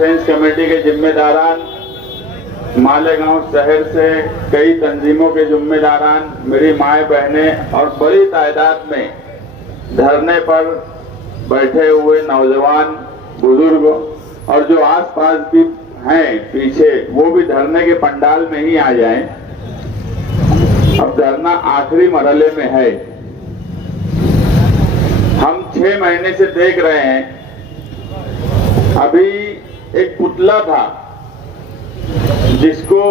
Defence committee के जिम्मेदारान, मालेगांव शहर से कई तंजीमों के जिम्मेदारान, मेरी माए बहनें और बड़ी तादाद में धरने पर बैठे हुए नौजवान, बुजुर्ग और जो आसपास भी हैं पीछे, वो भी धरने के पंडाल में ही आ जाएं। अब धरना आखिरी मरहले में है। हम 6 महीने से देख रहे हैं। अभी एक पुतला था जिसको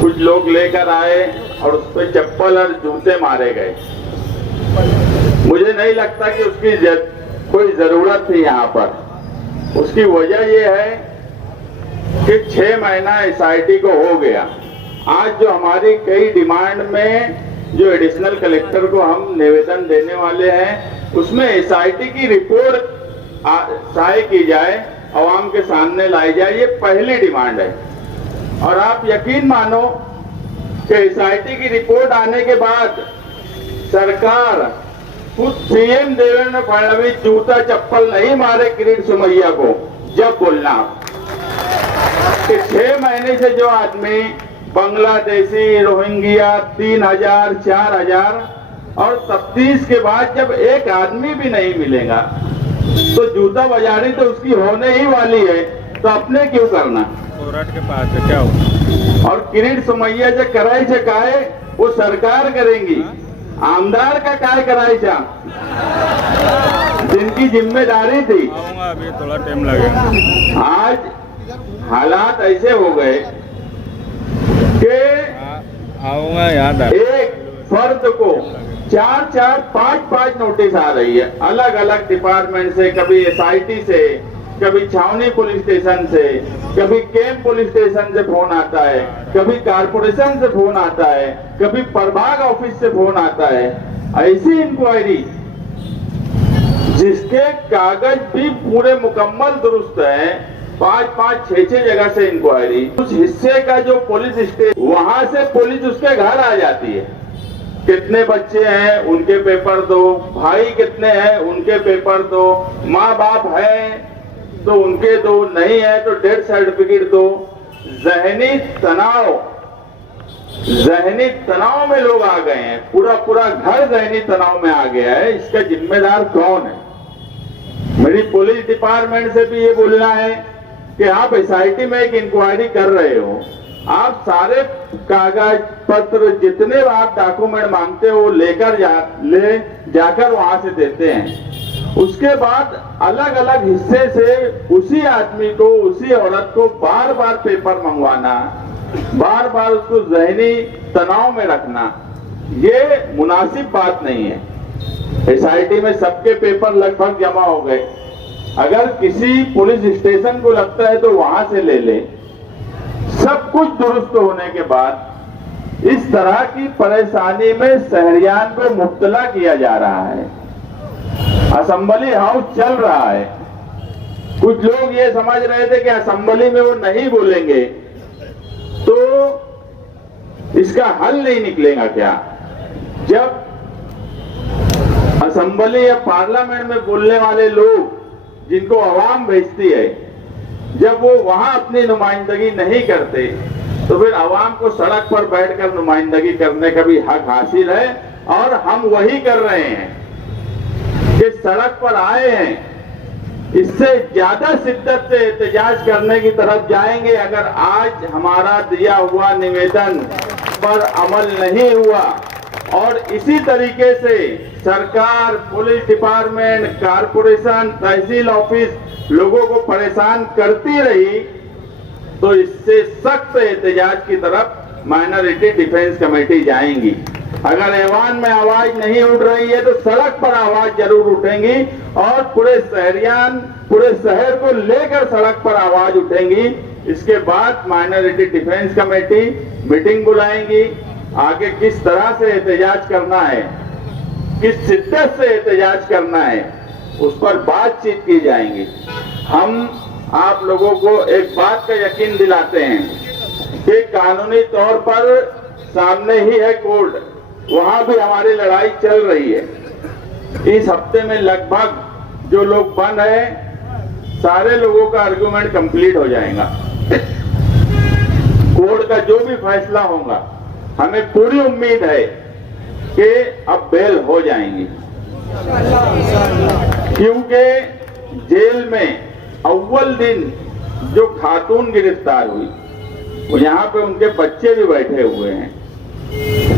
कुछ लोग लेकर आए और उस पर चप्पल और जूते मारे गए। मुझे नहीं लगता कि उसकी कोई जरूरत थी यहाँ पर। उसकी वजह यह है कि 6 महीना एसआईटी को हो गया। आज जो हमारी कई डिमांड में जो एडिशनल कलेक्टर को हम निवेदन देने वाले हैं, उसमें एसआईटी की रिपोर्ट शाये की जाए, आवाम के सामने लाई जाए, ये पहली डिमांड है। और आप यकीन मानो कि एसआईटी की रिपोर्ट आने के बाद सरकार, खुद सीएम देवेंद्र फडणवीस जूता चप्पल नहीं मारे किरीट सोमैया को। जब बोलना कि 6 महीने से जो आदमी बांग्लादेशी, रोहिंग्या 3000, 4000 और तफ्तीश के बाद जब एक आदमी भी नहीं मिलेगा तो जूता बाजारी तो उसकी होने ही वाली है, तो अपने क्यों करना। कोर्ट के पास है क्या हो? और किरीट सोमैया जो कराई से काहे वो सरकार करेंगी, आमदार का काय कराई जा, जिनकी जिम्मेदारी थी। आऊंगा, अभी थोड़ा टाइम लगेगा। आज हालात ऐसे हो गए कि आऊंगा, याद आ एक फर्द को 4-4, 5-5 नोटिस आ रही है अलग अलग डिपार्टमेंट से, कभी एसआईटी से, कभी छावनी पुलिस स्टेशन से, कभी कैंप पुलिस स्टेशन से फोन आता है, कभी कारपोरेशन से फोन आता है, कभी प्रभाग ऑफिस से फोन आता है। ऐसी इंक्वायरी जिसके कागज भी पूरे मुकम्मल दुरुस्त है, 5-5, 6-6 जगह से इंक्वायरी। उस हिस्से का जो पुलिस स्टेशन, वहां से पुलिस उसके घर आ जाती है। कितने बच्चे हैं उनके पेपर दो, भाई कितने हैं उनके पेपर दो, माँ बाप है तो उनके दो, नहीं है तो डेथ सर्टिफिकेट दो। जहनी तनाव में लोग आ गए हैं। पूरा घर जहनी तनाव में आ गया है। इसका जिम्मेदार कौन है? मेरी पुलिस डिपार्टमेंट से भी ये बोलना है कि आप एसआईटी में एक इंक्वायरी कर रहे हो, आप सारे कागज पत्र जितने आप डॉक्यूमेंट मांगते हो लेकर जाकर वहां से देते हैं। उसके बाद अलग अलग हिस्से से उसी आदमी को, उसी औरत को बार बार पेपर मंगवाना, बार बार उसको जहनी तनाव में रखना, ये मुनासिब बात नहीं है। एसआईटी में सबके पेपर लगभग जमा हो गए। अगर किसी पुलिस स्टेशन को लगता है तो वहां से ले ले। सब कुछ दुरुस्त होने के बाद इस तरह की परेशानी में शहरियान को मुब्तला किया जा रहा है। असेंबली हाउस चल रहा है। कुछ लोग ये समझ रहे थे कि असेंबली में वो नहीं बोलेंगे तो इसका हल नहीं निकलेगा क्या। जब असेंबली या पार्लियामेंट में बोलने वाले लोग जिनको आवाम भेजती है, जब वो वहां अपनी नुमाइंदगी नहीं करते तो फिर आवाम को सड़क पर बैठकर नुमाइंदगी करने का भी हक हासिल है। और हम वही कर रहे हैं कि सड़क पर आए हैं, इससे ज्यादा शिद्दत से एहतजाज करने की तरफ जाएंगे अगर आज हमारा दिया हुआ निवेदन पर अमल नहीं हुआ। और इसी तरीके से सरकार, पुलिस डिपार्टमेंट, कारपोरेशन, तहसील ऑफिस लोगों को परेशान करती रही तो इससे सख्त एहतजाज की तरफ माइनॉरिटी डिफेंस कमेटी जाएंगी। अगर ऐवान में आवाज नहीं उठ रही है तो सड़क पर आवाज जरूर उठेंगी और पूरे शहर को लेकर सड़क पर आवाज उठेंगी। इसके बाद माइनॉरिटी डिफेंस कमेटी मीटिंग बुलाएंगी। आगे किस तरह से एहतजाज करना है, किस शिद्दत से एहतजाज करना है, उस पर बातचीत की जाएंगी। हम आप लोगों को एक बात का यकीन दिलाते हैं कि कानूनी तौर पर सामने ही है कोर्ट, वहां भी हमारी लड़ाई चल रही है। इस हफ्ते में लगभग जो लोग बंद है सारे लोगों का आर्गुमेंट कंप्लीट हो जाएगा। कोर्ट का जो भी फैसला होगा, हमें पूरी उम्मीद है कि अब बेल हो जाएंगी, क्योंकि जेल में अव्वल दिन जो खातून गिरफ्तार हुई, वो यहाँ पे उनके बच्चे भी बैठे हुए हैं,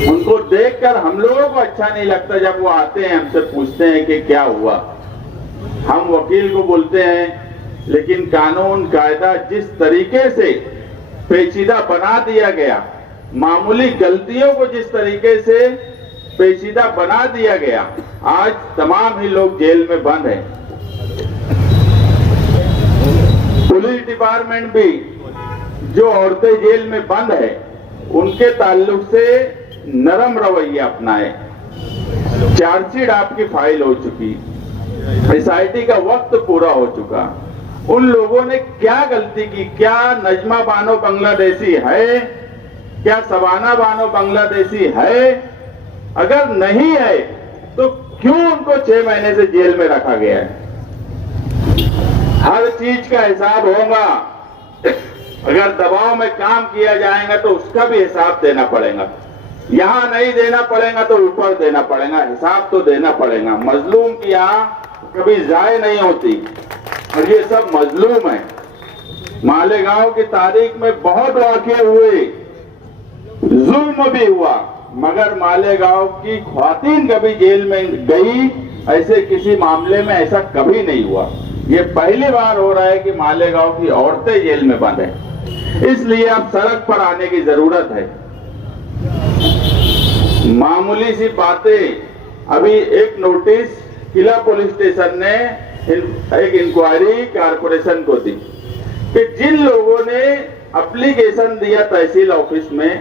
उनको देखकर हम लोगों को अच्छा नहीं लगता। जब वो आते हैं हमसे पूछते हैं कि क्या हुआ, हम वकील को बोलते हैं, लेकिन कानून कायदा जिस तरीके से पेचीदा बना दिया गया, मामूली गलतियों को जिस तरीके से पेचीदा बना दिया गया, आज तमाम ही लोग जेल में बंद हैं। पुलिस डिपार्टमेंट भी जो औरतें जेल में बंद है, उनके ताल्लुक से नरम रवैया अपनाए। चार्जशीट आपकी फाइल हो चुकी, एसआईटी का वक्त पूरा हो चुका। उन लोगों ने क्या गलती की? क्या नजमा बानो बांग्लादेशी है? क्या सबाना बानो बांग्लादेशी है? अगर नहीं है तो क्यों उनको 6 महीने से जेल में रखा गया है? हर चीज का हिसाब होगा। अगर दबाव में काम किया जाएगा तो उसका भी हिसाब देना पड़ेगा। यहां नहीं देना पड़ेगा तो ऊपर देना पड़ेगा, हिसाब तो देना पड़ेगा। मजलूम की यहाँ कभी जाए नहीं होती, और ये सब मजलूम है। मालेगांव की तारीख में बहुत वाक़ये हुए, जुल्म भी हुआ, मगर मालेगांव की ख्वातीन कभी जेल में गई, ऐसे किसी मामले में ऐसा कभी नहीं हुआ। ये पहली बार हो रहा है कि मालेगांव की औरतें जेल में बंद हैं। इसलिए अब सड़क पर आने की जरूरत है। मामूली सी बातें, अभी एक नोटिस किला पुलिस स्टेशन ने एक इंक्वायरी कारपोरेशन को दी कि जिन लोगों ने एप्लीकेशन दिया तहसील ऑफिस में,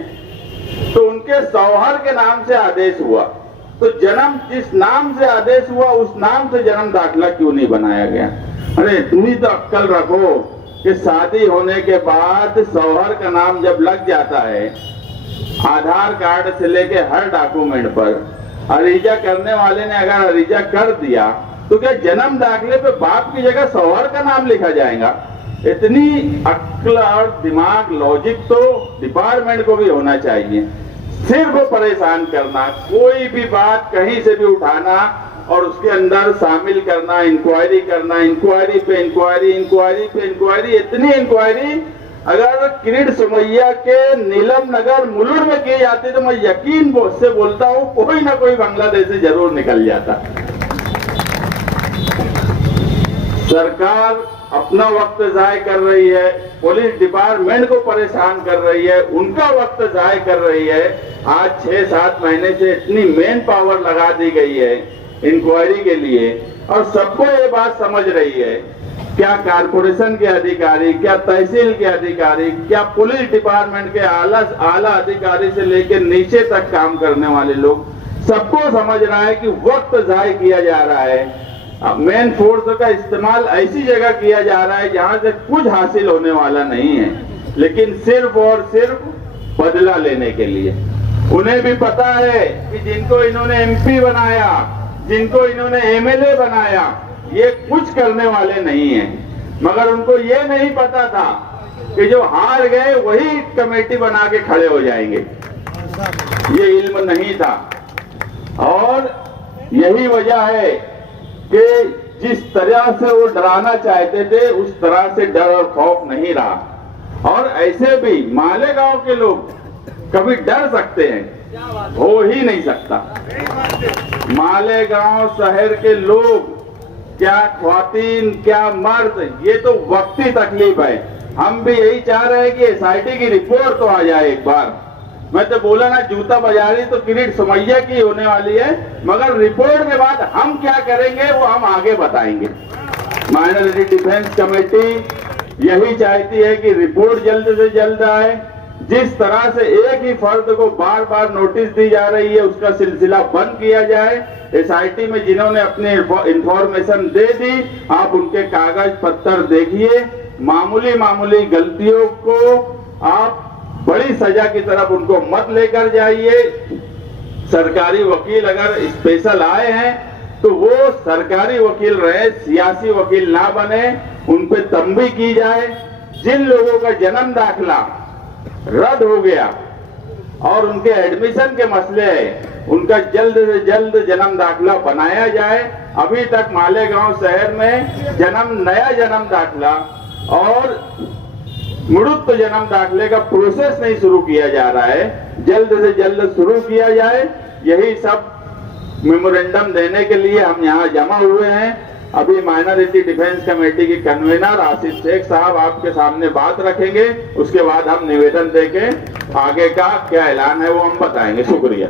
तो उनके शौहर के नाम से आदेश हुआ, तो जन्म जिस नाम से आदेश हुआ उस नाम से जन्म दाखिला क्यों नहीं बनाया गया? अरे इतनी तो अक्ल रखो कि शादी होने के बाद शौहर का नाम जब लग जाता है, आधार कार्ड से लेके हर डॉक्यूमेंट पर, अरीजा करने वाले ने अगर अरीजा कर दिया तो क्या जन्म दाखिले पे बाप की जगह शौहर का नाम लिखा जाएगा? इतनी अक्ल और दिमाग, लॉजिक तो डिपार्टमेंट को भी होना चाहिए। सिर्फ परेशान करना, कोई भी बात कहीं से भी उठाना और उसके अंदर शामिल करना, इंक्वायरी करना, इंक्वायरी पे इंक्वायरी, इंक्वायरी पे इंक्वायरी, इतनी इंक्वायरी अगर किरीट सुमैया के नीलम नगर मुलुर में की जाती तो मैं यकीन से बोलता हूँ कोई ना कोई बांग्लादेशी जरूर निकल जाता। सरकार अपना वक्त जाय कर रही है, पुलिस डिपार्टमेंट को परेशान कर रही है, उनका वक्त जाय कर रही है। आज 6-7 महीने से इतनी मैन पावर लगा दी गई है इंक्वायरी के लिए, और सबको ये बात समझ रही है, क्या कारपोरेशन के अधिकारी, क्या तहसील के अधिकारी, क्या पुलिस डिपार्टमेंट के आला अधिकारी से लेकर नीचे तक काम करने वाले लोग, सबको समझ रहा है कि वक्त जाय किया जा रहा है। मेन फोर्स का इस्तेमाल ऐसी जगह किया जा रहा है जहां से कुछ हासिल होने वाला नहीं है, लेकिन सिर्फ और सिर्फ बदला लेने के लिए। उन्हें भी पता है कि जिनको इन्होंने एमपी बनाया, जिनको इन्होंने एमएलए बनाया, ये कुछ करने वाले नहीं हैं। मगर उनको ये नहीं पता था कि जो हार गए वही कमेटी बना के खड़े हो जाएंगे, ये इल्म नहीं था। और यही वजह है कि जिस तरह से वो डराना चाहते थे उस तरह से डर और खौफ नहीं रहा। और ऐसे भी मालेगांव के लोग कभी डर सकते हैं? हो ही नहीं सकता। मालेगांव शहर के लोग, क्या ख्वातीन क्या मर्द, ये तो वक्ती तकलीफ है। हम भी यही चाह रहे हैं कि एसआईटी की रिपोर्ट तो आ जाए एक बार। मैं तो बोला ना, जूता बाजारी तो किरीट सुमैया की होने वाली है, मगर रिपोर्ट के बाद हम क्या करेंगे वो हम आगे बताएंगे। माइनॉरिटी डिफेंस कमेटी यही चाहती है कि रिपोर्ट जल्द से जल्द आए। जिस तरह से एक ही फर्द को बार बार नोटिस दी जा रही है, उसका सिलसिला बंद किया जाए। एसआईटी में जिन्होंने अपने इंफॉर्मेशन दे दी, आप उनके कागज पत्तर देखिए। मामूली गलतियों को आप बड़ी सजा की तरफ उनको मत लेकर जाइए। सरकारी वकील अगर स्पेशल आए हैं तो वो सरकारी वकील रहे, सियासी वकील ना बने, उन पे तंबी की जाए। जिन लोगों का जन्म दाखिला रद्द हो गया और उनके एडमिशन के मसले है, उनका जल्द से जल्द जन्म दाखिला बनाया जाए। अभी तक मालेगांव शहर में नया जन्म दाखिला और मुड़ुत्त जन्म दाखिले का प्रोसेस नहीं शुरू किया जा रहा है। जल्द से जल्द शुरू किया जाए। यही सब मेमोरेंडम देने के लिए हम यहाँ जमा हुए हैं। अभी माइनॉरिटी डिफेंस कमेटी की कन्वीनर आसिफ शेख साहब आपके सामने बात रखेंगे। उसके बाद हम निवेदन देके आगे का क्या ऐलान है वो हम बताएंगे। शुक्रिया।